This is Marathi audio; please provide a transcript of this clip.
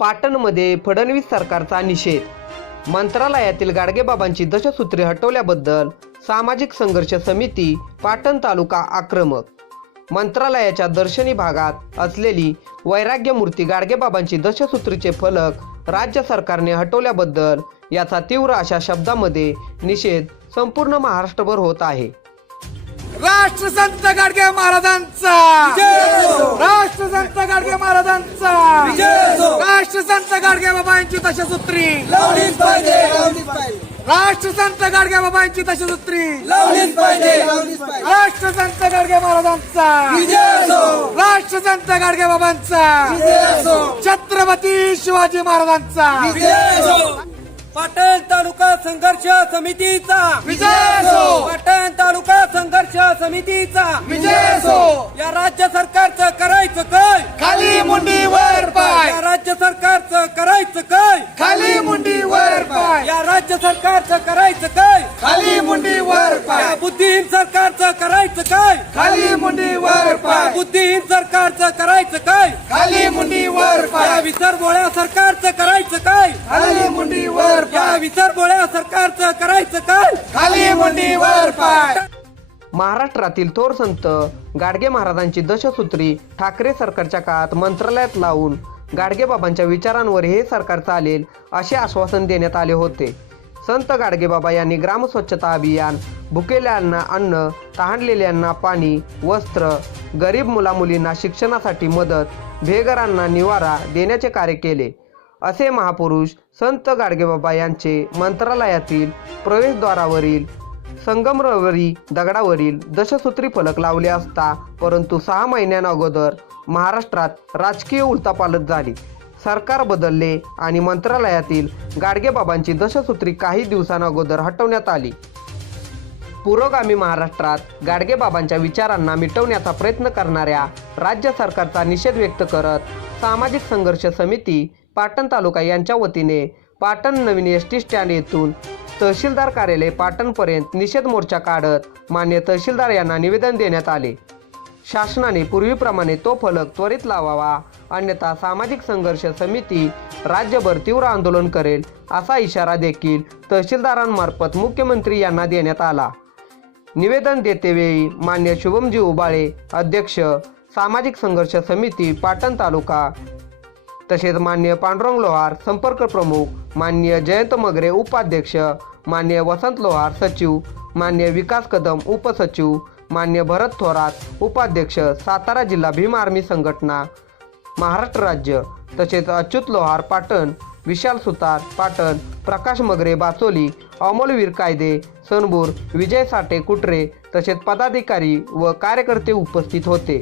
पाटणमध्ये फडणवीस सरकारचा निषेध. मंत्रालयातील गाडगेबाबांची दशसूत्री हटवल्याबद्दल सामाजिक संघर्ष समिती पाटण तालुका आक्रमक. मंत्रालयाच्या दर्शनी भागात असलेली वैराग्य मूर्ती गाडगेबाबांची दशसूत्रीचे फलक राज्य सरकारने हटवल्याबद्दल याचा तीव्र अशा शब्दामध्ये निषेध संपूर्ण महाराष्ट्रभर होत आहे. राष्ट्रसंत गाडगे महाराजांचा. राष्ट्रसंत गाडगे महाराजांचा. राष्ट्रसंत गाडगे बाबांची पाहिजे राष्ट्रसंत गाडगे बाबांची पाहिजे राष्ट्रसंत गाडगे महाराजांचा. राष्ट्रसंत गाडगे बाबांचा. छत्रपती शिवाजी महाराजांचा. पाटण तालुका संघर्ष समितीचा. विजय असो पाटण तालुका संघर्ष समितीचा. विजय असो या राज्य सरकारचं करायचं काय? खाली मुंडी वर पाय. या राज्य सरकारचं करायचं काय? खाली मुंडी वर पाय. या राज्य सरकारचं करायचं काय? खाली मुंडी वर या पाय बुद्धिहीन सरकारचं करायचं काय? खाली मुंडी वर या पाय. बुद्धिहीन सरकारचं करायचं काय? खाली मुंडी वर या पाय. विसरभोळ्या सरकारचं करायचं काय? खाली मुंडी वर या पाय विसरभोळ्या सरकारचं करायचं काय? खाली मुंडी वर पाय. महाराष्ट्रातील थोर संत गाडगे महाराजांची दशसूत्री ठाकरे सरकारच्या काळात मंत्रालयात लावून गाडगेबाबांच्या विचारांवर हे सरकार चालेल असे आश्वासन देण्यात आले होते. संत गाडगेबाबा यांनी ग्रामस्वच्छता अभियान भुकेल्यांना अन्न तहानलेल्यांना पाणी वस्त्र गरीब मुलामुलींना शिक्षणासाठी मदत बेघरांना निवारा देण्याचे कार्य केले. असे महापुरुष संत गाडगेबाबा यांचे मंत्रालयातील प्रवेशद्वारावरील संगमरवरी दगडावरील दशसूत्री फलक लावले असता परंतु सहा महिन्यांअगोदर महाराष्ट्रात राजकीय उलथापालट झाली. सरकार बदलले आणि मंत्रालयातील गाडगेबाबांची दशसूत्री काही दिवसांअगोदर हटवण्यात आली. पुरोगामी महाराष्ट्रात गाडगेबाबांच्या विचारांना मिटवण्याचा प्रयत्न करणाऱ्या राज्य सरकारचा निषेध व्यक्त करत सामाजिक संघर्ष समिती पाटण तालुका यांच्या वतीने पाटण नवीन एस टी स्टँड येथून तहसीलदार कार्यालय पाटणपर्यंत निषेध मोर्चा काढत मान्य तहसीलदार यांना निवेदन देण्यात आले. शासनाने पूर्वीप्रमाणे तो फलक त्वरित लावावा अन्यथा सामाजिक संघर्ष समिती राज्यभर तीव्र आंदोलन करेल असा इशारा देखील तहसीलदारांमार्फत मुख्यमंत्री यांना देण्यात आला. निवेदन देतेवेळी मान्य शुभमजी उबाळे अध्यक्ष सामाजिक संघर्ष समिती पाटण तालुका तसेच मान्य पांडुरंग लोहार संपर्क प्रमुख मान्य जयंत मगरे उपाध्यक्ष मान्य वसंत लोहार सचिव मान्य विकास कदम उपसचिव मान्य भरत थोरात उपाध्यक्ष सातारा जिल्हा भीम आर्मी संघटना महाराष्ट्र राज्य. तसेच अच्युत लोहार पाटण विशाल सुतार पाटण प्रकाश मगरे बाचोली अमोलवीर कायदे सनबूर विजय साठे कुटरे तसेच पदाधिकारी व कार्यकर्ते उपस्थित होते.